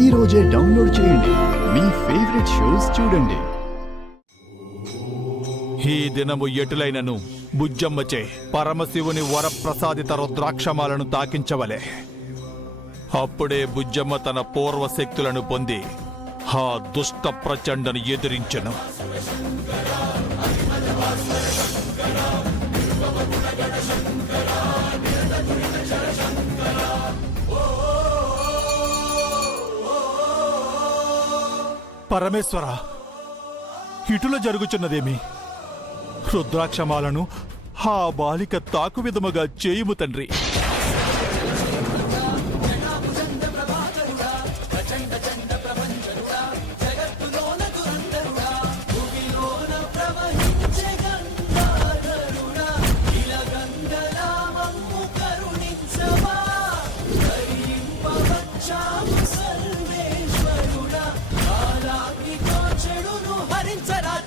ఈ రోజే డౌన్లోడ్ చేయండి. మీ ఫేవరెట్ షోస్ చూడండి. ఈ దినము ఎటులైనను బుజ్జమ్మచే పరమశివుని వరప్రసాదిత రుద్రాక్షమాలను తాకించవలే. అప్పుడే బుజ్జమ్మ తన పూర్వశక్తులను పొంది ఆ దుష్ట ప్రచండను ఎదిరించెను. పరమేశ్వర, ఇటుల జరుగుచున్నదేమి? రుద్రాక్షమాలను ఆ బాలిక తాకు విధముగా చేయుము తండ్రి.